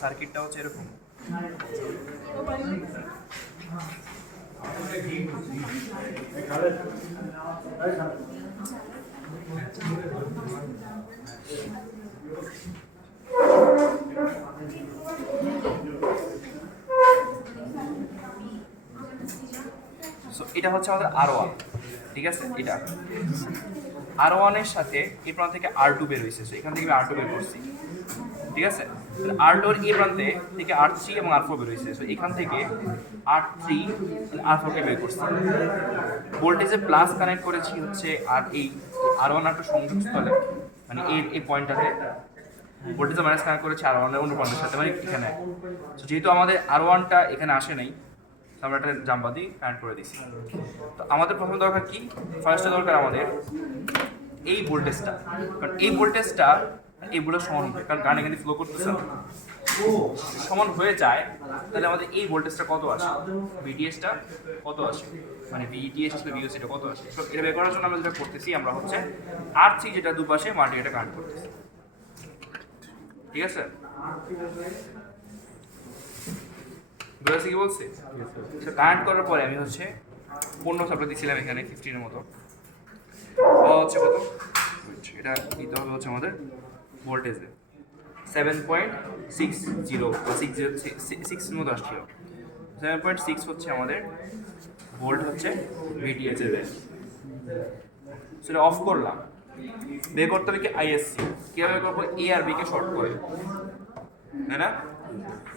সার্কিটটা হচ্ছে এরকম। সো এটা হচ্ছে আমাদের R1, ঠিক আছে। এটা R1 এর সাথে এই প্রান্ত থেকে R2 বের হয়েছে, এখান থেকে আমি R2 বের করছি, ঠিক আছে। R2 এর এই প্রান্তে থেকে R3 এবং R4 বের হয়েছে, এখান থেকে R3 R4 কে বের করছি। ভোল্টেজে প্লাস কানেক্ট করেছি হচ্ছে আর এই R1 R2 সংযোগস্থলে, মানে এই পয়েন্টটাতে ভোল্টেজে মাইনাস কানেক্ট করেছি R1 এর অন্য প্রান্তের সাথে, মানে এখানে। যেহেতু আমাদের R1টা এখানে আসে নাই, আমরা একটা জাম্পা দিয়ে কানেক্ট করে দিছি। তো আমাদের প্রথম দরকার কি, ফার্স্টে দরকার আমাদের এই ভোল্টেজটা, কারণ এই ভোল্টেজটা এই ভোল্টেজ সমান হবে, কারণ কারেন্ট এখানে ফ্লো করতেছে, সমান হয়ে যায়। তাহলে আমাদের এই ভোল্টেজটা কত আসে, ভিডিএসটা কত আসে, মানে ভিডিএস আসলে ভিওসিটা কত আসে। তো এটা বের করার জন্য আমরা যেটা করতেছি, আমরা হচ্ছে R3 যেটা দুপাশে মাল্টিমিটার কানেক্ট করতেছি, ঠিক আছে। বুঝাচ্ছি কি বলছি? কানেক্ট করার পরে আমি হচ্ছে 15 সাপ্লাই দিয়েছিলাম এখানে 15 এর মতো, হচ্ছে কত, এটা দিতে হবে হচ্ছে আমাদের ভোল্টেজে 7.60 বা 6 এর মতো আসছিল। 7.6 হচ্ছে আমাদের ভোল্ট, হচ্ছে ভিডিএস এর। সেটা অফ করলাম, বের করতে হবে কি আইএসসি। কীভাবে করবো, এ আর বি কে শর্ট করে, তাই না?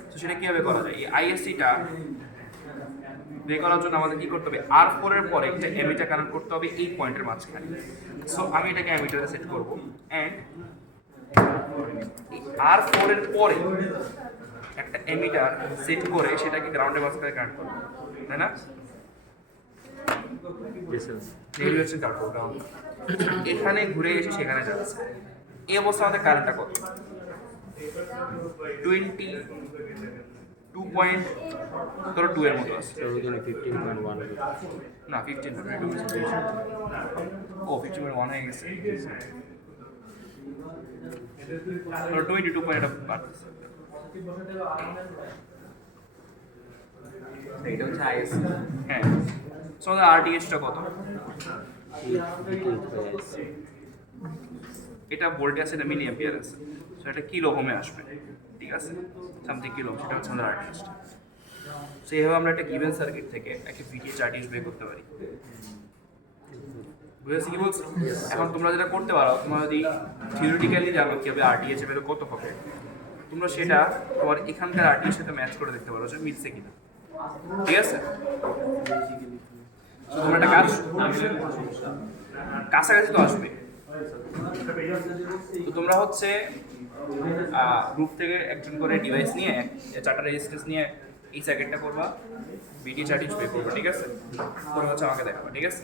তো সেটা কীভাবে করা যায়, এই আইএসসিটা বের করার জন্য আমাদের কি করতে হবে, R4 এর পরে একটা এমিটার কানেক্ট করতে হবে এই পয়েন্টের মাঝখানে। সো আমি এটাকে এমিটারে সেট করবো, অ্যান্ড R4 এর পরে একটা এমিটার সেট করে সেটাকে গ্রাউন্ডের মাঝখানে কানেক্ট করবো, তাই না? এখানে ঘুরে এসে সেখানে যাচ্ছে। এই অবস্থা আমাদের কারেন্টটা কত, 22.2 এর মতো আছে। 15.1 না 15 ও 15.1 হয়ে গেছে, 22 পয়েন্ট বাড়তেছে। এটা হচ্ছে আইএস। হ্যাঁ, সো আমাদের আরটিএসটা কত, এটা ভোল্টে আছে, এটা মিলি অ্যাম্পিয়ার আছে, সো এটা কিলো ওহমে আসবে, ঠিক আছে, সামথিং কিলো, সেটা হচ্ছে আমাদের আরটিএসটা। সো এইভাবে আমরা একটা গিভেন সার্কিট থেকে একটা ভিডিএস আরটিএস বের করতে পারি। বুঝেছি কি বলছি? এখন তোমরা যেটা করতে পারো, তোমরা যদি থিওরিটিক্যালি জানো কীভাবে আরটিএস বের কত হবে, তোমরা সেটা তোমার এখানকার আরটিএস সাথে ম্যাচ করে দেখতে পারো যে মিলছে কিনা, ঠিক আছে। তোমরা একটা কাছাকাছি তো আসবে। তো তোমরা হচ্ছে গ্রুপ থেকে একজন করে ডিভাইস নিয়ে 4টা রেজিস্ট্যান্স নিয়ে এই সার্কিটটা করবা, ভিডিও চার্টিং বের করবা, ঠিক আছে। তোমরা হচ্ছে আমাকে দেখাবা, ঠিক আছে।